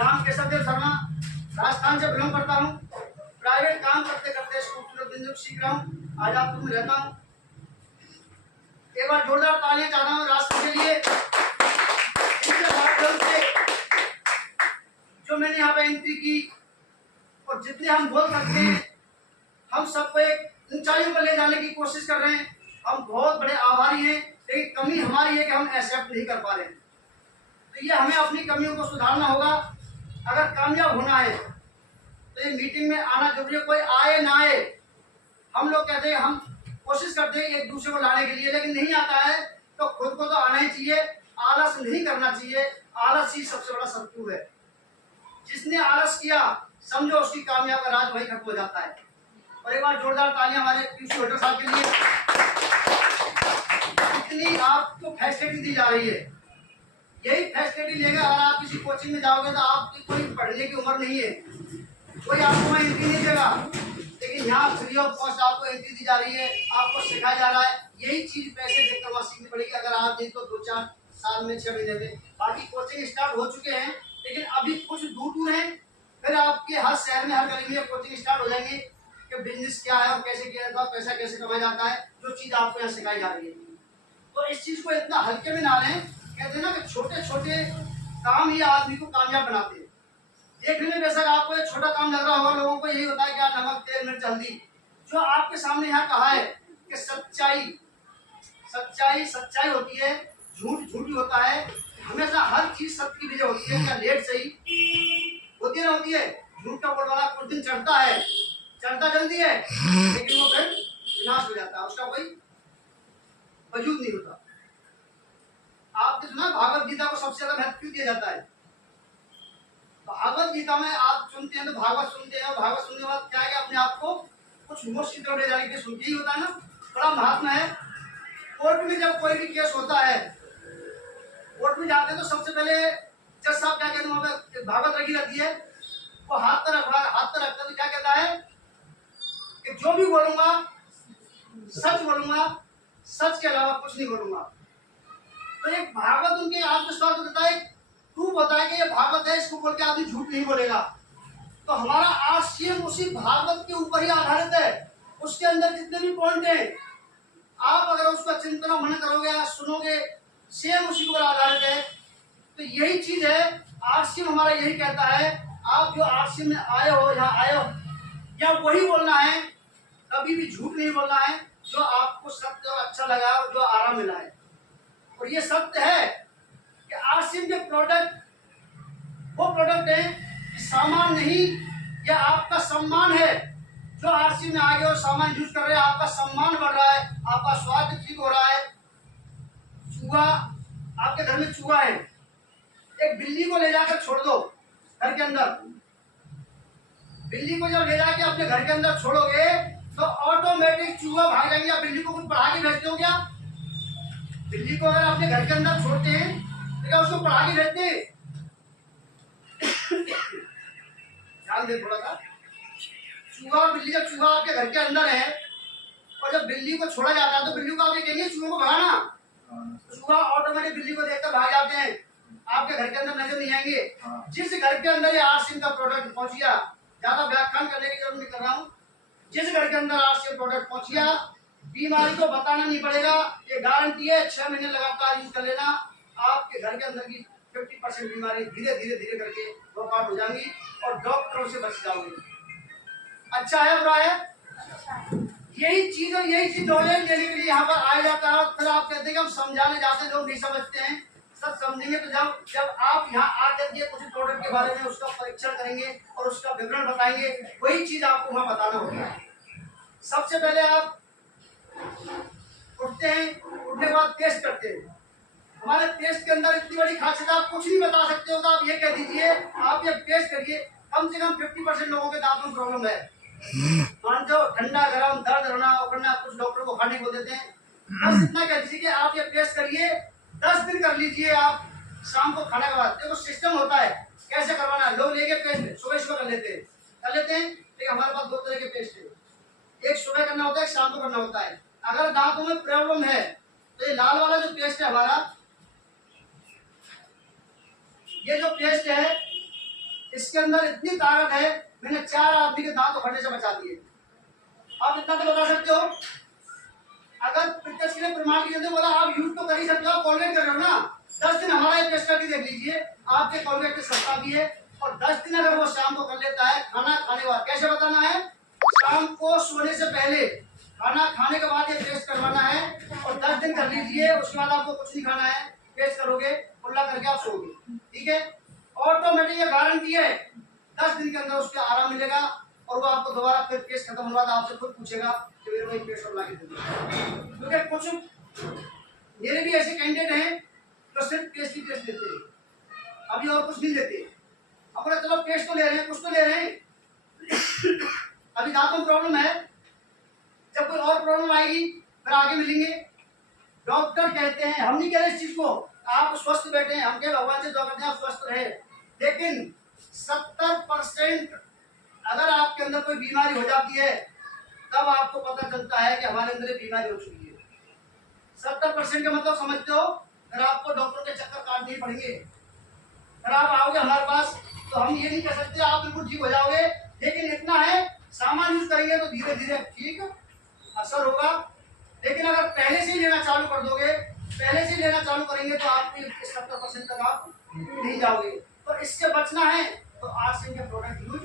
नाम केशवदेव शर्मा, राजस्थान से बिलोंग करता हूँ। प्राइवेट काम करते करते इस खूबसूरत बिंदु सीख रहा हूँ। आज आप तुम रहता हूँ। एक बार जोरदार तालियां चाहता हूँ राष्ट्र के लिए। इनके माध्यम से जो मैंने यहाँ पे एंट्री की और जितने हम बोल सकते हैं, हम सबको एक ऊंचाइयों पर ले जाने की कोशिश कर रहे हैं। हम बहुत बड़े आभारी हैं, लेकिन कमी हमारी है कि हम एक्सेप्ट नहीं कर पा रहे हैं। तो ये हमें अपनी कमियों को सुधारना होगा। अगर कामयाब होना है तो ये मीटिंग में आना जरूरी है। कोई आए ना आए, हम लोग कहते हैं, हम कोशिश करते हैं एक दूसरे को लाने के लिए, लेकिन नहीं आता है तो खुद को तो आना ही चाहिए। आलस नहीं करना चाहिए। आलस ही सबसे बड़ा शत्रु है। जिसने आलस किया समझो उसकी कामयाबी का राज वही खत्म हो जाता है। और एक बार जोरदार तालियां हमारे पीयूष होल्डर साहब के लिए। इतनी आपको फैसिलिटी दी जा रही है, यही फैसिलिटी लेकर अगर आप किसी कोचिंग में जाओगे तो आपकी कोई पढ़ने की उम्र नहीं है, कोई आपको वहाँ एंट्री नहीं देगा। लेकिन यहाँ फ्री ऑफ कॉस्ट आपको एंट्री दी जा रही है, आपको सिखाया जा रहा है। यही चीज पैसे देकर वहाँ सीखनी पड़ेगी। अगर आप नहीं तो 2-4 साल में 6 महीने में। बाकी कोचिंग स्टार्ट हो चुके हैं, लेकिन अभी कुछ दूर है। फिर आपके हर शहर में, हर गली में कोचिंग स्टार्ट हो जाएंगे कि बिजनेस क्या है और कैसे किया जाता है, पैसा कैसे कमाया जाता है, जो चीज आपको यहाँ सिखाई जा रही है। तो इस चीज को इतना हल्के में ना लें। कहते हैं ना कि छोटे छोटे काम ही आदमी को कामयाब बनाते हैं। देखने में बेशक आपको एक छोटा काम लग रहा होगा, लोगों को यही होता है क्या नमक तेल मिर्च हल्दी। जो आपके सामने यहाँ कहा है कि सच्चाई सच्चाई सच्चाई होती है, झूठ झूठी होता है। हमेशा हर चीज सत्य की वजह होती है। क्या लेट सही होती है ना होती है। झूठ का बोल वाला कुछ दिन चढ़ता है, चढ़ता जल्दी है, लेकिन वो फिर विनाश हो जाता है, उसका कोई वजूद नहीं होता। आपने सुना भागवत गीता को सबसे ज्यादा महत्व क्यों दिया जाता है? भागवत गीता में आप सुनते हैं तो भागवत सुनते हैं, भागवत सुनने के बाद क्या है, अपने आप को कुछ मोक्ष की तरफ ले जाने के लिए सुनते ही होता है ना। बड़ा महात्मा है। कोर्ट में जब कोई भी केस होता है, कोर्ट में जाते हैं तो सबसे पहले जज साहब क्या कहते हैं, वहां पे भागवत रखी रहती है, वो हाथ पर रखता तो क्या कहता है कि जो भी बोलूंगा सच बोलूंगा, सच के अलावा कुछ नहीं बोलूंगा। तो एक भागवत उनके आत्मविश्वास को देता है, तू बताए कि ये भागवत है, इसको बोल के आदमी झूठ नहीं बोलेगा। तो हमारा आज सेम उसी भागवत के ऊपर ही आधारित है। उसके अंदर जितने भी पॉइंट हैं, आप अगर उसका चिंतन मनन करोगे, आज सुनोगे, सेम उसी के ऊपर आधारित है। तो यही चीज है, आरसीएम हमारा यही कहता है, आप जो आरसीएम में आए हो, यहाँ आए हो, या वही बोलना है, कभी भी झूठ नहीं बोलना है, जो आपको सत्य और अच्छा लगा और जो आराम मिला है। और ये सत्य है कि आरसीएम के प्रोडक्ट वो प्रोडक्ट है, सामान नहीं, यह आपका सम्मान है। जो आरसीएम में आगे और सामान यूज कर रहे हैं, आपका सम्मान बढ़ रहा है, आपका स्वास्थ्य ठीक हो रहा है। चूहा, आपके घर में चूहा है, एक बिल्ली को ले जाकर छोड़ दो घर के अंदर। बिल्ली को जब ले जाके अपने घर के अंदर छोड़ोगे तो ऑटोमेटिक चूहा भाग जाएंगे। या बिल्ली को कुछ पढ़ा के भेजते हो क्या? बिल्ली को अगर अपने घर के अंदर छोड़ते हैं तो क्या उसको पढ़ा के भेजते हैं? ध्यान दे थोड़ा सा। चूहा और बिल्ली, जब चूहा आपके घर के अंदर है और जब बिल्ली को छोड़ा जाता है तो बिल्ली को आप ये कहेंगे चूहे को भगाना, चूहा ऑटोमेटिक बिल्ली को देखकर भाग जाते हैं, आपके घर के अंदर नजर नहीं आएंगे। जिस घर के अंदर ये आरसीएम का प्रोडक्ट पहुंच गया, ज्यादा व्याख्यान करने की जरूरत नहीं कर रहा हूँ, जिस घर के अंदर आरसीएम प्रोडक्ट पहुंच गया, बीमारी को बताना नहीं पड़ेगा। ये गारंटी है, 6 महीने लगातार यूज कर लेना, आपके घर के अंदर की 50% बीमारी धीरे धीरे धीरे करके वर्क आउट हो जाएंगी और डॉक्टरों से बच जाओगे। अच्छा है बुरा है? यही चीज और यही चीज नॉलेज लेने के लिए यहाँ पर आया जाता है। फिर आप कहते हैं कि हम समझाने जाते हैं, लोग नहीं समझते हैं। सब समझेंगे तो जब आप यहाँ आकर के कुछ प्रोडक्ट के बारे में उसका परीक्षण करेंगे और उसका विवरण बताएंगे, वही चीज आपको वहाँ बताना होगा। सबसे पहले आप उठते हैं, उठने के बाद टेस्ट करते हैं। हमारे टेस्ट के अंदर इतनी बड़ी खासियत, आप कुछ नहीं बता सकते हो तो आप ये कह दीजिए, आप ये टेस्ट करिए, कम से कम 50% लोगों के दांतों में प्रॉब्लम है। मान जो ठंडा गरम दर्द होना करना, कुछ डॉक्टर को खाने को देते हैं। बस इतना कह दीजिए कि आप ये टेस्ट करिए, 10 दिन कर लीजिए। आप शाम को खाने के बाद देखो सिस्टम होता है कैसे करवाना है। लोग लेके टेस्ट सुबह कर लेते हैं, लेकिन हमारे पास 2 तरह के टेस्ट है, एक सुबह करना होता है, एक शाम को करना होता है। अगर दांतों में प्रॉब्लम है तो ये लाल वाला जो पेस्ट है हमारा, ये जो पेस्ट है इसके अंदर इतनी ताकत है, मैंने 4 आदमी के दांत उखड़ने से बचा दिए। आप इतना तो बता सकते हो। अगर प्रत्यक्ष के लिए प्रमाण की बोला आप यूज तो कर ही सकते हो, कॉलगेट कर रहे हो ना, 10 दिन हमारा टेस्ट करके देख लीजिए, आपके कॉलगेट पे सस्ता भी है। और 10 दिन अगर वो शाम को कर लेता है, खाना खाने के बाद, कैसे बताना है, शाम को सोने से पहले, खाना खाने के बाद ये टेस्ट करवाना है और 10 दिन कर लीजिए। उसके बाद आपको कुछ नहीं खाना है, टेस्ट करोगे, कुल्ला करके आप सोओगे, ठीक है। ऑटोमेटिक ये गारंटी है 10 दिन के अंदर उसके आराम मिलेगा और वो आपको दोबारा फिर केस खत्म होने बाद आपसे खुद पूछेगा कि मेरे को एक पेस्ट और ला के दे दो। क्योंकि कुछ मेरे भी ऐसे कैंडिडेट हैं जो सिर्फ टेस्ट ही टेस्ट देते हैं, अभी और कुछ नहीं देते। अपना चलो टेस्ट तो ले रहे हैं, कुछ तो ले रहे हैं, अभी दांतों में प्रॉब्लम है, जब कोई और प्रॉब्लम आएगी फिर आगे मिलेंगे। डॉक्टर कहते हैं, हम नहीं कह रहे इस चीज को, आप स्वस्थ बैठे हैं, हम क्या भगवान से दुआ करते हैं आप स्वस्थ रहे, लेकिन 70% अगर आपके अंदर कोई बीमारी हो जाती है तब आपको पता चलता है कि हमारे अंदर बीमारी हो चुकी है। 70% का मतलब समझते हो, फिर आपको डॉक्टर के चक्कर काटने ही पड़ेंगे। फिर आप आओगे हमारे पास तो हम ये नहीं कह सकते आप बिल्कुल ठीक हो जाओगे, लेकिन इतना है सामान यूज करेंगे तो धीरे धीरे ठीक असर होगा। लेकिन अगर पहले से ही लेना चालू कर दोगे, पहले से ही लेना चालू करेंगे तो आप 70% तक आप नहीं जाओगे। तो इससे बचना है तो आज से इनके प्रोडक्ट यूज